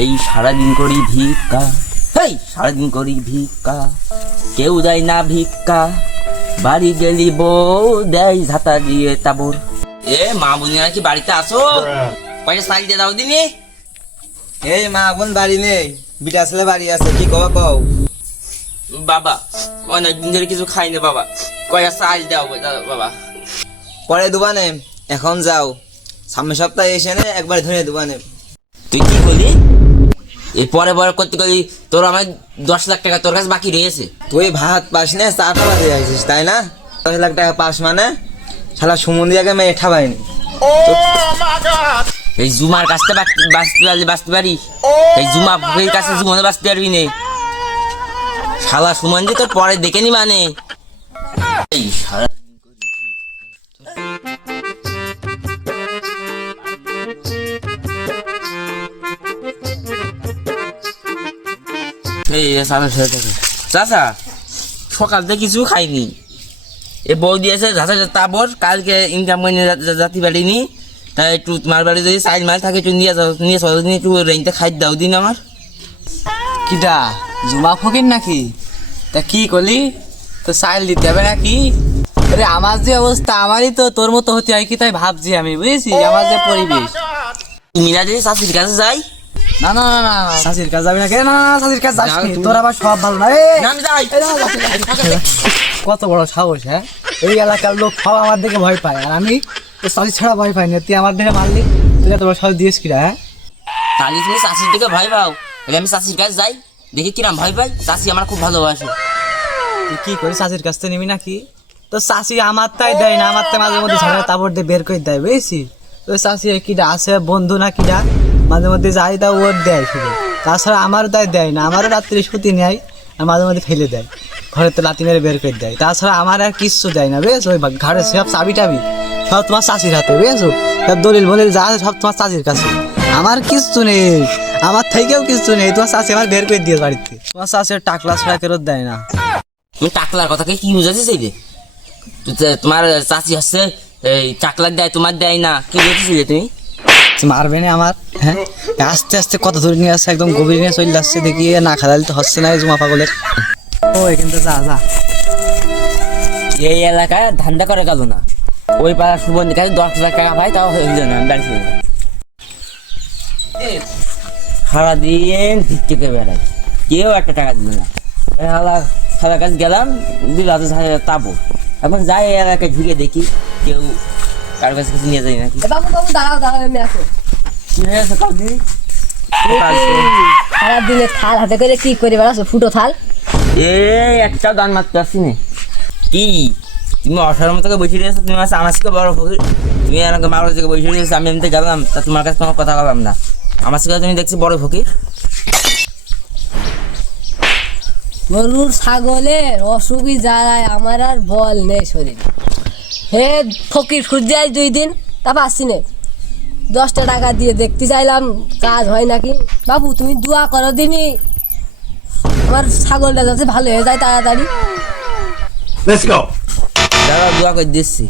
এই সারাদিন করি ভিক্ষা, এই সারাদিন করি ভিক্ষা, কেউ দেয় না ভিক্ষা, বাড়ি গেলি বউ দেয় ঝাঁটা দিয়ে তাবর। এ মা বোনেরা কি বাড়িতে আসো? কয়টা শাড়ি দিয়ে দাও দিনি। এই মা বোন বাড়ি নেই, বিটা ছেলে বাড়ি আছে, কি কও কও। বাবা অনেকদিন ধরে কিছু খাই না বাবা, কয়টা শাড়ি দাও বাবা। পরে দোকানে, এখন যাও, সামনের সপ্তাহে এসে নে একবার ধরে দোকানে। তুই কি বলি? এই পরে পরে করতে করতে তোর আমার 10 লাখ টাকা তোর কাছে বাকি রয়েছে। তুই ভাত পাস না, চা খাওয়া দিয়ে আসিস তাই না? 10 লাখ টাকা পাস মানে শালা সুমন্দিয়াকে মেয়ে ঠাবাইনি। এই জুমার কাছতে বাঁচতে পারি, এই জুমা ফুফের কাছে জীবনে বাঁচতে পারবি নে। শালা সুমন যে তোর পরে দেখে নি মানে এই সারা চাচা সকাল থেকে কিছু খাইনি। এ বউ দিয়েছে ঝাঁচা তাবর, কালকে ইনকাম করে যাতে পারিনি, তাই একটু তোমার বাড়ি যদি সাইড মাল থাকে একটু নিয়ে চলো দিন, একটু রেঞ্জতে খাই দাও দিন আমার। কিটা জুমা ফকির নাকি? তা কি করলি? তো সাইল দিতে হবে নাকি? আরে আমার যে অবস্থা, আমারই তো তোর মতো হতে হয় কি, তাই ভাবছি আমি, বুঝেছিস আমার যে পরিবেশ। তুমি না যদি শাশুড়ির কাছে যাই? না না না না, শাশির কাজ যাবি না কেন? না না, শাশির কাজ যাস যাও নি, তুমি। তোর আবার সব ভালো না। না, আমি যাই। কত বড় সাহস! হ্যাঁ, এই এলাকার লোক সব আমার দিকে ভয় পায়, আর আমি তো শাশি ছাড়া ভয় পাই না। তুই আমার দিকে মারলি, তুই এত বড় সাহস দিয়েছ কিরা? হ্যাঁ, তাহলে তুমি শাশুড়ির দিকে ভয় পাও, তাহলে আমি শাশুড়ির কাছে যাই, দেখি কিরাম ভয় পাই। শাশি আমার খুব ভালোবাসে। তুই কি করিস? শাশির কাছ থেকে নিবি নাকি? তো শাশি আমার তাই দেয় না, আমার তাই মাঝে মধ্যে ঝাড়া তারপর দিয়ে বের করে দেয়, বুঝেছিস? তো শাশি কিটা আছে বন্ধু না কিটা, মাঝে মধ্যে যাই তা ওর দেয় শুধু, তাছাড়া আমারও তাই দেয় না। আমারও রাত্রি সুতি নেয় আর মাঝে মধ্যে ফেলে দেয়, ঘরের তো লাতি মেরে বের করে দেয়। তাছাড়া আমার আর কিচ্ছু দেয় না, বেশ। ওই ঘরে সব চাবি টাবি সব তোমার চাষির হাতে, বুঝেছো? সব দলিল মলিল যা আছে সব তোমার চাষির কাছে। আমার কিচ্ছু নেই, আমার থেকেও কিচ্ছু নেই। তোমার চাষি আমার বের করে দিয়ে বাড়িতে, তোমার চাষির টাকলা ছড়া ফেরত দেয় না। তুমি টাকলার কথাকে কি বুঝাচ্ছিস? এই যে তোমার চাচি হচ্ছে এই টাকলার দেয়, তোমার দেয় না, কি বুঝেছিলে তুমি? মারবে না আমার? হ্যাঁ, আস্তে আস্তে কত ধরে নিয়ে আসছে, একদম গভীর নিয়ে চলে আসছে, দেখি না খাদালি তো হচ্ছে না এই জমা পাগলের। ও কিন্তু যা যা, এই এলাকায় ধান্দা করে গেল না, ওই পাড়ার সুবন্ধের কাছে 10 লাখ টাকা পাই, তাও হয়ে যায় না, আমি বাড়ি চলে যাই। সারাদিন ভিক্ষেতে বেড়াই, কেউ একটা টাকা দিল না। খালার কাছে গেলাম, দিল তাবো। এখন যাই এই এলাকায় ঢুকে দেখি কেউ কারো কাছে কিছু নিয়ে যায় নাকি। বাবু বাবু দাঁড়াও দাঁড়াও, এমনি আসো। কি হয়েছে কালদি? সারাদিনে থাল হাতে করে কি করে বেড়াচ্ছো? ফুটো থাল। এই একটাও দান মারতে আসছি না। কি তুমি অসার মতো বসে রয়েছো? তুমি আছে আমার থেকে বড় ফকির, তুমি আমাকে মারো থেকে বসে রয়েছো, আমি এমনিতে গেলাম, তা তোমার কাছে কোনো কথা বললাম না। আমার থেকে তুমি দেখছি বড় ফকির। গরুর ছাগলের অসুখী জ্বালায় আমার আর বল নেই শরীরে। হে ফকির খুঁজে আজ 2 দিন, তা পাচ্ছি না। 10টা টাকা দিয়ে দেখতে চাইলাম কাজ হয় নাকি। বাবু তুমি দোয়া করো দিনই আমার ছাগলটা যাতে ভালো হয়ে যায় তাড়াতাড়ি। দাদা দোয়া করে দিচ্ছি,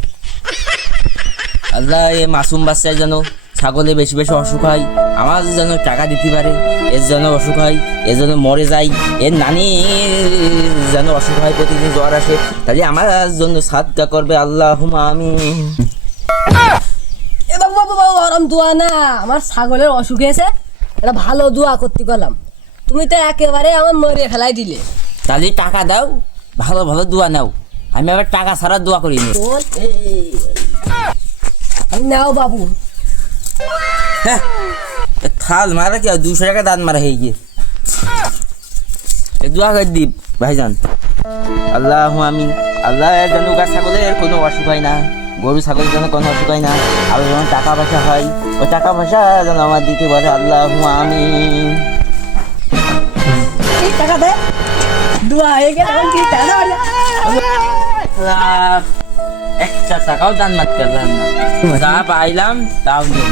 আল্লাহ এ মাসুম বাচ্চায় যেন ছাগলে বেশি বেশি অসুখ হয়, আমার যেন টাকা দিতে পারে, এর যেন অসুখ হয়, এর যেন মরে যায়, এর নানি যেন অসুখ হয়, প্রতিদিন জ্বর আসে, তাহলে আমার জন্য সাদকা করবে আল্লাহুম্মা আমিন। এ বাবু বাবু বাবু আরাম দোয়া না, আমার ছাগলের অসুখ হয়েছে, এটা ভালো দোয়া করতে গেলাম, তুমি তো একেবারে আমার মরে ফেলাই দিলে। তাহলে টাকা দাও, ভালো ভালো দোয়া নাও, আমি আবার টাকা ছাড়া দোয়া করিনি। নাও বাবু। হ্যাঁ, থাল মারা কি 200 টাকা দান মারা হয়ে গিয়ে দোয়া করে দিই ভাইজান, আল্লাহ আমিন। আল্লাহ যেন গা ছাগলের কোনো অসুখ হয় না, গরু ছাগলের যেন কোনো অসুখ হয় না, আর যেমন টাকা পয়সা হয় ওই টাকা পয়সা যেন আমার দিতে পারে, আল্লাহ আমিন। টাকা দে, দোয়া হয়ে গেল, এখন কি টাকা দেওয়া? একটা টাকাও দান মারতে পারলাম না, যা পাইলাম তাও নেই।